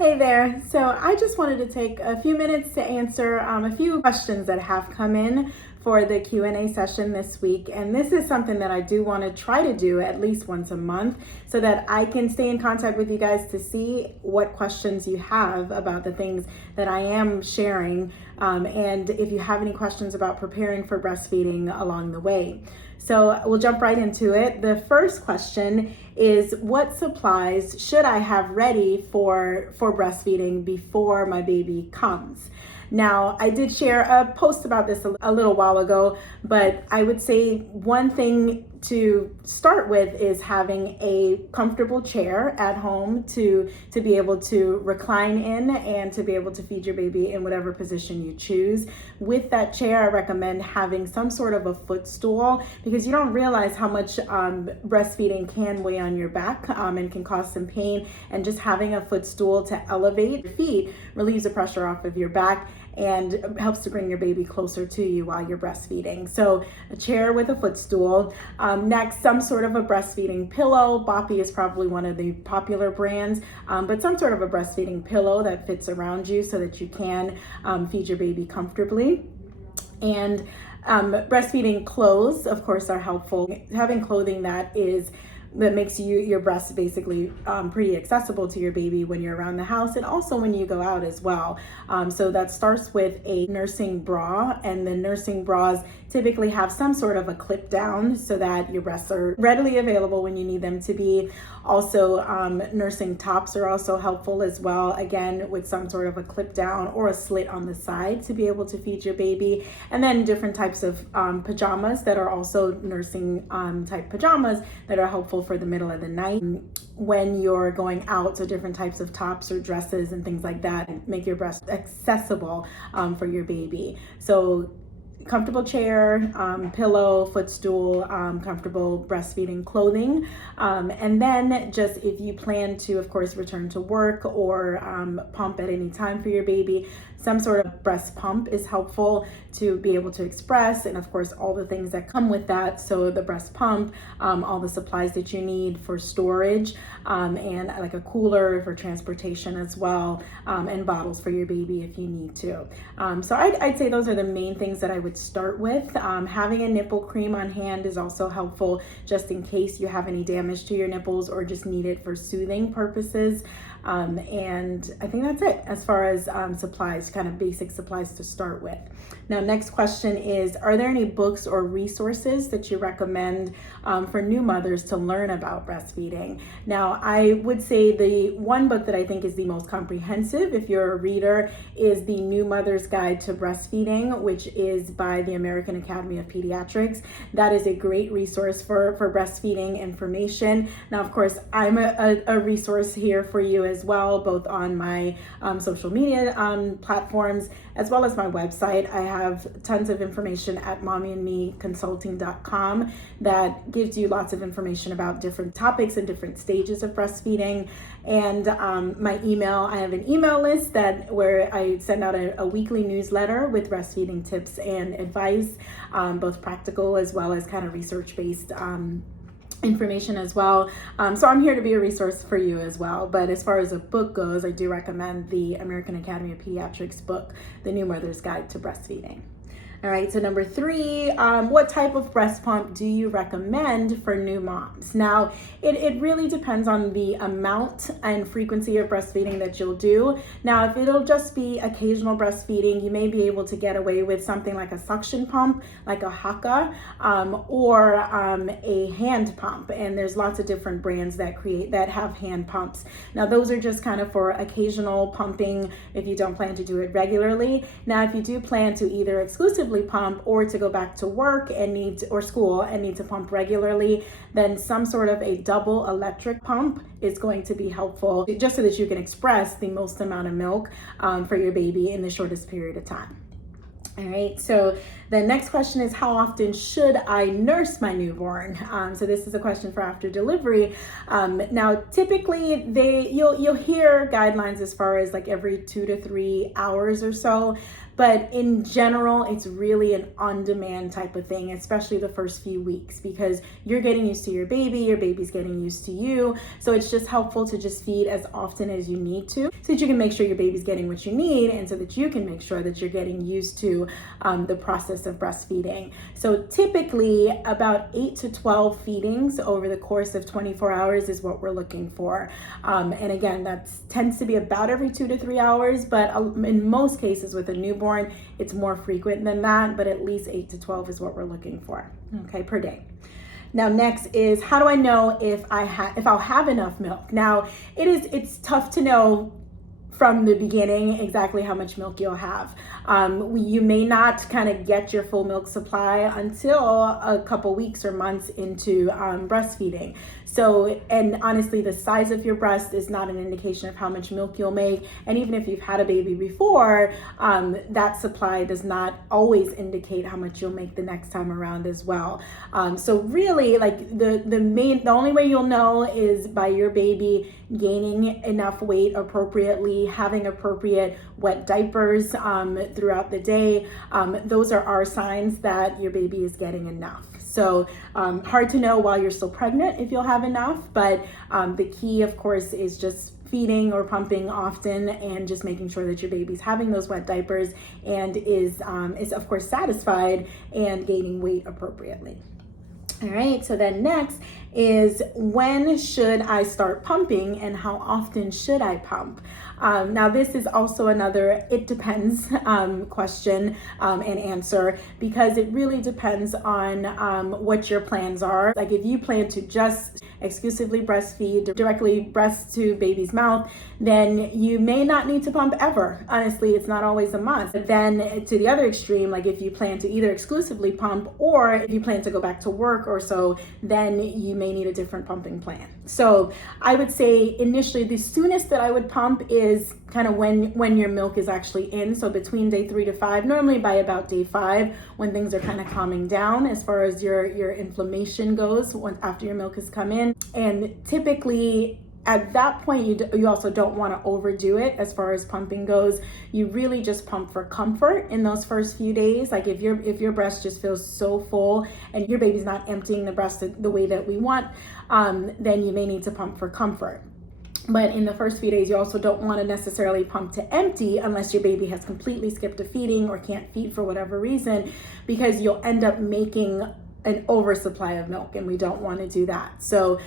Hey there. So I just wanted to take a few minutes to answer a few questions that have come in for the Q&A session this week. And this is something that I do want to try to do at least once a month so that I can stay in contact with you guys to see what questions you have about the things that I am sharing. And if you have any questions about preparing for breastfeeding along the way. So we'll jump right into it. The first question is, what supplies should I have ready for breastfeeding before my baby comes? Now, I did share a post about this a little while ago, but I would say one thing to start with is having a comfortable chair at home to be able to recline in and to be able to feed your baby in whatever position you choose. With that chair, I recommend having some sort of a footstool because you don't realize how much breastfeeding can weigh on your back and can cause some pain, and just having a footstool to elevate your feet relieves the pressure off of your back and helps to bring your baby closer to you while you're breastfeeding. So a chair with a footstool. Next, some sort of a breastfeeding pillow. Boppy is probably one of the popular brands, but some sort of a breastfeeding pillow that fits around you so that you can feed your baby comfortably. And breastfeeding clothes, of course, are helpful. Having clothing that makes your breast basically pretty accessible to your baby when you're around the house and also when you go out as well. So that starts with a nursing bra, and the nursing bras typically have some sort of a clip down so that your breasts are readily available when you need them to be. Also, nursing tops are also helpful as well, again with some sort of a clip down or a slit on the side to be able to feed your baby. And then different types of pajamas that are also nursing type pajamas that are helpful for the middle of the night when you're going out. So different types of tops or dresses and things like that make your breast accessible for your baby. So comfortable chair, pillow, footstool, comfortable breastfeeding clothing. And then just if you plan to, of course, return to work or pump at any time for your baby, some sort of breast pump is helpful to be able to express, and of course all the things that come with that. So the breast pump, all the supplies that you need for storage, and like a cooler for transportation as well, and bottles for your baby if you need to. So I'd say those are the main things that I would start with. Having a nipple cream on hand is also helpful just in case you have any damage to your nipples or just need it for soothing purposes. And I think that's it as far as supplies, kind of basic supplies to start with. Now, next question is, are there any books or resources that you recommend for new mothers to learn about breastfeeding? Now, I would say the one book that I think is the most comprehensive, if you're a reader, is The New Mother's Guide to Breastfeeding, which is by the American Academy of Pediatrics. That is a great resource for breastfeeding information. Now, of course, I'm a resource here for you as well, both on my social media platforms as well as my website. I have tons of information at mommyandmeconsulting.com that gives you lots of information about different topics and different stages of breastfeeding. And my email, I have an email list where I send out a weekly newsletter with breastfeeding tips and advice, both practical as well as kind of research-based information as well. So I'm here to be a resource for you as well. But as far as a book goes, I do recommend the American Academy of Pediatrics book, The New Mother's Guide to Breastfeeding. All right, so number 3, what type of breast pump do you recommend for new moms? Now, it really depends on the amount and frequency of breastfeeding that you'll do. Now, if it'll just be occasional breastfeeding, you may be able to get away with something like a suction pump, like a Haka, or a hand pump. And there's lots of different brands that have hand pumps. Now, those are just kind of for occasional pumping if you don't plan to do it regularly. Now, if you do plan to either exclusively pump or to go back to work or school and need to pump regularly, then some sort of a double electric pump is going to be helpful, just so that you can express the most amount of milk for your baby in the shortest period of time. All right, so The next question is, how often should I nurse my newborn? So this is a question for after delivery. Now, typically you'll hear guidelines as far as like every 2 to 3 hours or so. But in general, it's really an on-demand type of thing, especially the first few weeks, because you're getting used to your baby's getting used to you. So it's just helpful to just feed as often as you need to, so that you can make sure your baby's getting what you need, and so that you can make sure that you're getting used to the process of breastfeeding. So typically about 8 to 12 feedings over the course of 24 hours is what we're looking for. And again, that tends to be about every 2 to 3 hours, but in most cases with a newborn, it's more frequent than that, but at least 8 to 12 is what we're looking for, okay, per day. Now, next is, how do I know if I'll have enough milk? Now, it's tough to know from the beginning exactly how much milk you'll have. You may not kind of get your full milk supply until a couple weeks or months into breastfeeding. So, and honestly, the size of your breast is not an indication of how much milk you'll make. And even if you've had a baby before, that supply does not always indicate how much you'll make the next time around as well. So really, like the only way you'll know is by your baby gaining enough weight appropriately, having appropriate wet diapers throughout the day. Those are our signs that your baby is getting enough. So hard to know while you're still pregnant if you'll have enough, but the key, of course, is just feeding or pumping often, and just making sure that your baby's having those wet diapers and is of course satisfied and gaining weight appropriately. All right, so then next is, when should I start pumping and how often should I pump? Now, this is also another it depends question and answer, because it really depends on what your plans are. Like if you plan to just exclusively breastfeed directly breast to baby's mouth, then you may not need to pump ever. Honestly, it's not always a must. But then to the other extreme, like if you plan to either exclusively pump or if you plan to go back to work or so, then you may need a different pumping plan. So I would say initially the soonest that I would pump is kind of when your milk is actually in. So between day 3 to 5, normally by about day 5, when things are kind of calming down as far as your inflammation goes after your milk has come in. And typically at that point, you also don't want to overdo it as far as pumping goes. You really just pump for comfort in those first few days. Like if your breast just feels so full and your baby's not emptying the breast the way that we want, then you may need to pump for comfort. But in the first few days, you also don't want to necessarily pump to empty unless your baby has completely skipped a feeding or can't feed for whatever reason, because you'll end up making an oversupply of milk, and we don't want to do that. So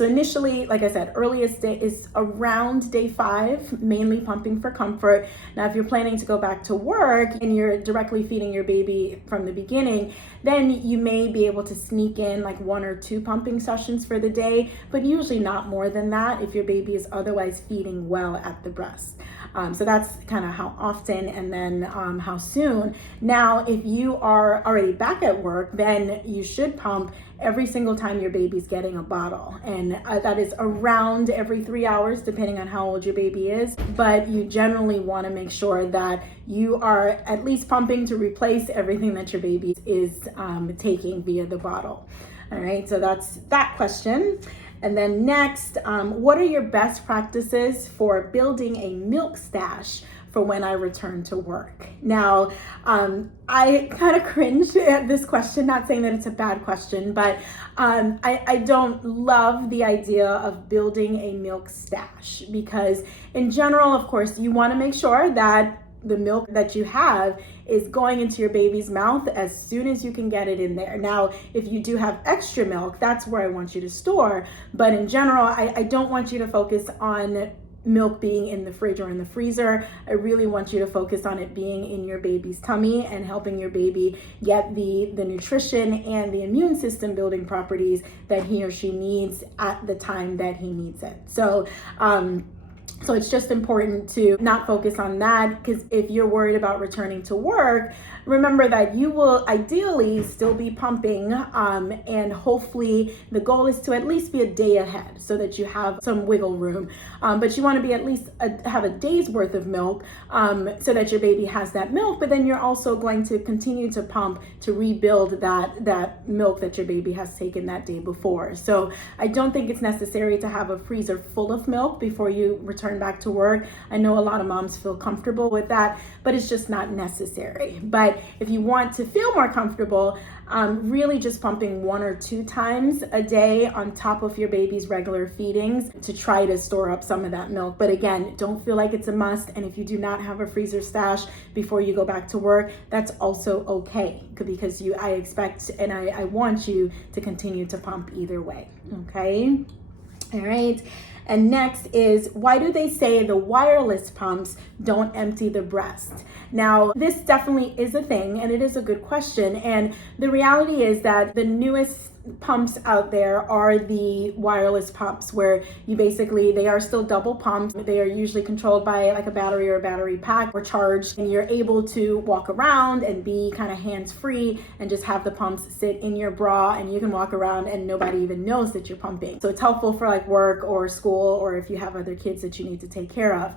initially, like I said, earliest day is around day 5, mainly pumping for comfort. Now, if you're planning to go back to work and you're directly feeding your baby from the beginning, then you may be able to sneak in like 1 or 2 pumping sessions for the day, but usually not more than that if your baby is otherwise feeding well at the breast. So that's kind of how often, and then how soon. Now, if you are already back at work, then you should pump every single time your baby's getting a bottle. And that is around every 3 hours, depending on how old your baby is. But you generally want to make sure that you are at least pumping to replace everything that your baby is taking via the bottle. All right, so that's that question. And then next, what are your best practices for building a milk stash for when I return to work? Now, I kind of cringe at this question, not saying that it's a bad question, but I don't love the idea of building a milk stash, because in general, of course, you want to make sure that the milk that you have is going into your baby's mouth as soon as you can get it in there. Now, if you do have extra milk, that's where I want you to store. But in general, I don't want you to focus on milk being in the fridge or in the freezer. I really want you to focus on it being in your baby's tummy and helping your baby get the nutrition and the immune system building properties that he or she needs at the time that he needs it. So So it's just important to not focus on that, because if you're worried about returning to work, remember that you will ideally still be pumping, and hopefully the goal is to at least be a day ahead so that you have some wiggle room. But you want to be at least have a day's worth of milk, so that your baby has that milk, but then you're also going to continue to pump to rebuild that milk that your baby has taken that day before. So I don't think it's necessary to have a freezer full of milk before you return back to work. I know a lot of moms feel comfortable with that, but it's just not necessary. But if you want to feel more comfortable, really just pumping 1 or 2 times a day on top of your baby's regular feedings to try to store up some of that milk. But again, don't feel like it's a must. And if you do not have a freezer stash before you go back to work, that's also okay, because I expect and I want you to continue to pump either way. Okay. All right. And next is, why do they say the wireless pumps don't empty the breast? Now, this definitely is a thing, and it is a good question. And the reality is that the newest pumps out there are the wireless pumps, where they are still double pumps. They are usually controlled by like a battery or a battery pack or charged, and you're able to walk around and be kind of hands-free and just have the pumps sit in your bra, and you can walk around and nobody even knows that you're pumping. So it's helpful for like work or school, or if you have other kids that you need to take care of.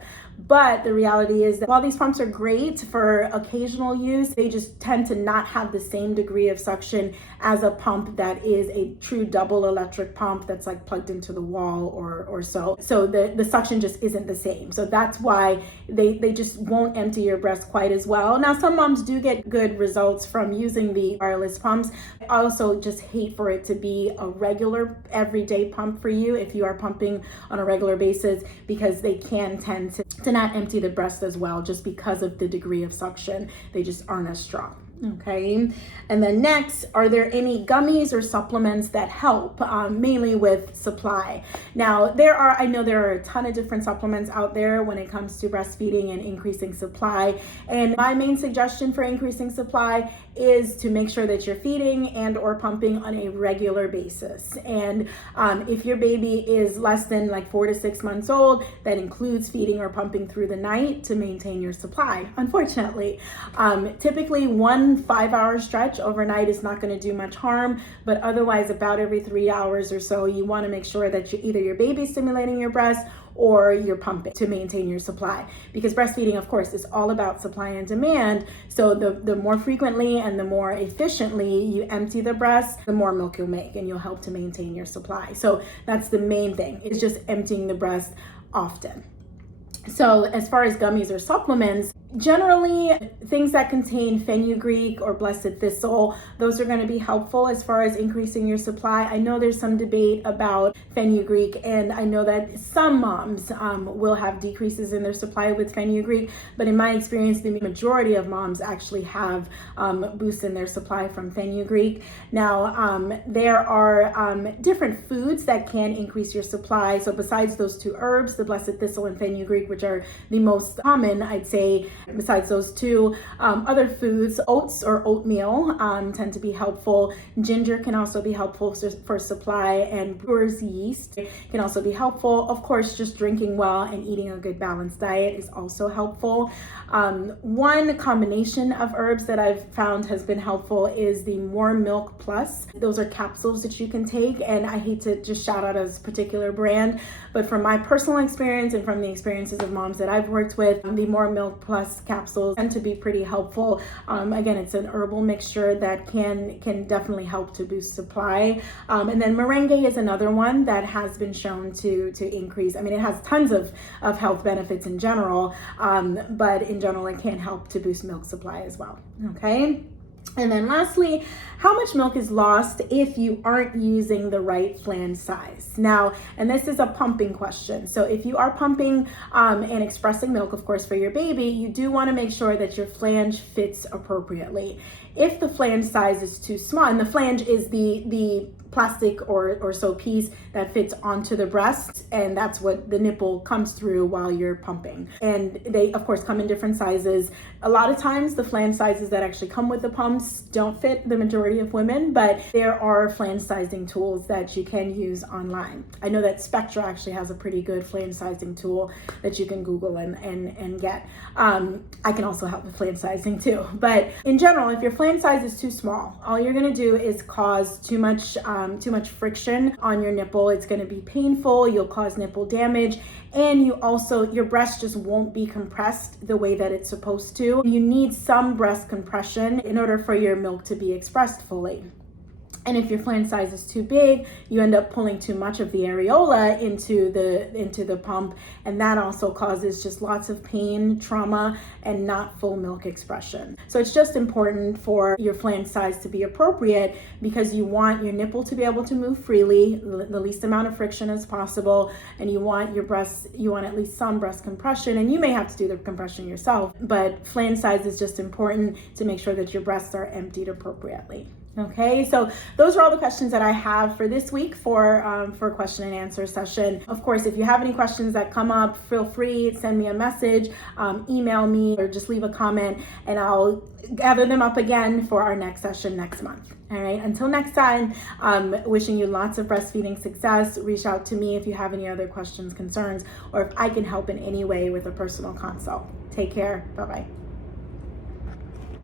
But the reality is that while these pumps are great for occasional use, they just tend to not have the same degree of suction as a pump that is a true double electric pump that's like plugged into the wall or so. So the suction just isn't the same. So that's why they just won't empty your breast quite as well. Now, some moms do get good results from using the wireless pumps. I also just hate for it to be a regular everyday pump for you if you are pumping on a regular basis, because they can tend to not empty the breast as well, just because of the degree of suction. They just aren't as strong. Okay. And then next, are there any gummies or supplements that help, mainly with supply? Now, I know there are a ton of different supplements out there when it comes to breastfeeding and increasing supply. And my main suggestion for increasing supply is to make sure that you're feeding and or pumping on a regular basis. And if your baby is less than like 4 to 6 months old, that includes feeding or pumping through the night to maintain your supply, unfortunately. Typically 1 5-hour stretch overnight is not going to do much harm, but otherwise about every 3 hours or so, you want to make sure that either your baby's stimulating your breast or you're pumping to maintain your supply, because breastfeeding, of course, is all about supply and demand. So the more frequently and the more efficiently you empty the breast, the more milk you'll make, and you'll help to maintain your supply. So that's the main thing, is just emptying the breast often. So as far as gummies or supplements, generally things that contain fenugreek or blessed thistle, those are going to be helpful as far as increasing your supply. I know there's some debate about fenugreek, and I know that some moms will have decreases in their supply with fenugreek, but in my experience, the majority of moms actually have boosts in their supply from fenugreek. Now, there are different foods that can increase your supply. So besides those 2 herbs, the blessed thistle and fenugreek, which are the most common, I'd say, besides those 2, other foods, oats or oatmeal tend to be helpful. Ginger can also be helpful for supply, and brewer's yeast can also be helpful. Of course, just drinking well and eating a good balanced diet is also helpful. One combination of herbs that I've found has been helpful is the More Milk Plus. Those are capsules that you can take, and I hate to just shout out a particular brand, but from my personal experience and from the experiences of moms that I've worked with, the More Milk Plus capsules tend to be pretty helpful. Again, it's an herbal mixture that can definitely help to boost supply. And then merengue is another one that has been shown to increase. I mean, it has tons of health benefits in general, but in general, it can help to boost milk supply as well. Okay. And then lastly, how much milk is lost if you aren't using the right flange size? Now, and this is a pumping question. So if you are pumping and expressing milk, of course, for your baby, you do want to make sure that your flange fits appropriately. If the flange size is too small, and the flange is the plastic or so piece that fits onto the breast, and that's what the nipple comes through while you're pumping. And they of course come in different sizes. A lot of times the flange sizes that actually come with the pumps don't fit the majority of women, but there are flange sizing tools that you can use online. I know that Spectra actually has a pretty good flange sizing tool that you can Google and get. I can also help with flange sizing too, but in general, if your flange size is too small, all you're going to do is cause too much friction on your nipple. It's going to be painful. You'll cause nipple damage, and your breast just won't be compressed the way that it's supposed to. You need some breast compression in order for your milk to be expressed fully. And if your flange size is too big, you end up pulling too much of the areola into the pump, and that also causes just lots of pain, trauma, and not full milk expression. So it's just important for your flange size to be appropriate, because you want your nipple to be able to move freely, the least amount of friction as possible, and you want at least some breast compression, and you may have to do the compression yourself, but flange size is just important to make sure that your breasts are emptied appropriately. Okay, so those are all the questions that I have for this week for question and answer session. Of course, if you have any questions that come up, feel free, send me a message, email me, or just leave a comment, and I'll gather them up again for our next session next month. All right, until next time, wishing you lots of breastfeeding success. Reach out to me if you have any other questions, concerns, or if I can help in any way with a personal consult. Take care. Bye-bye.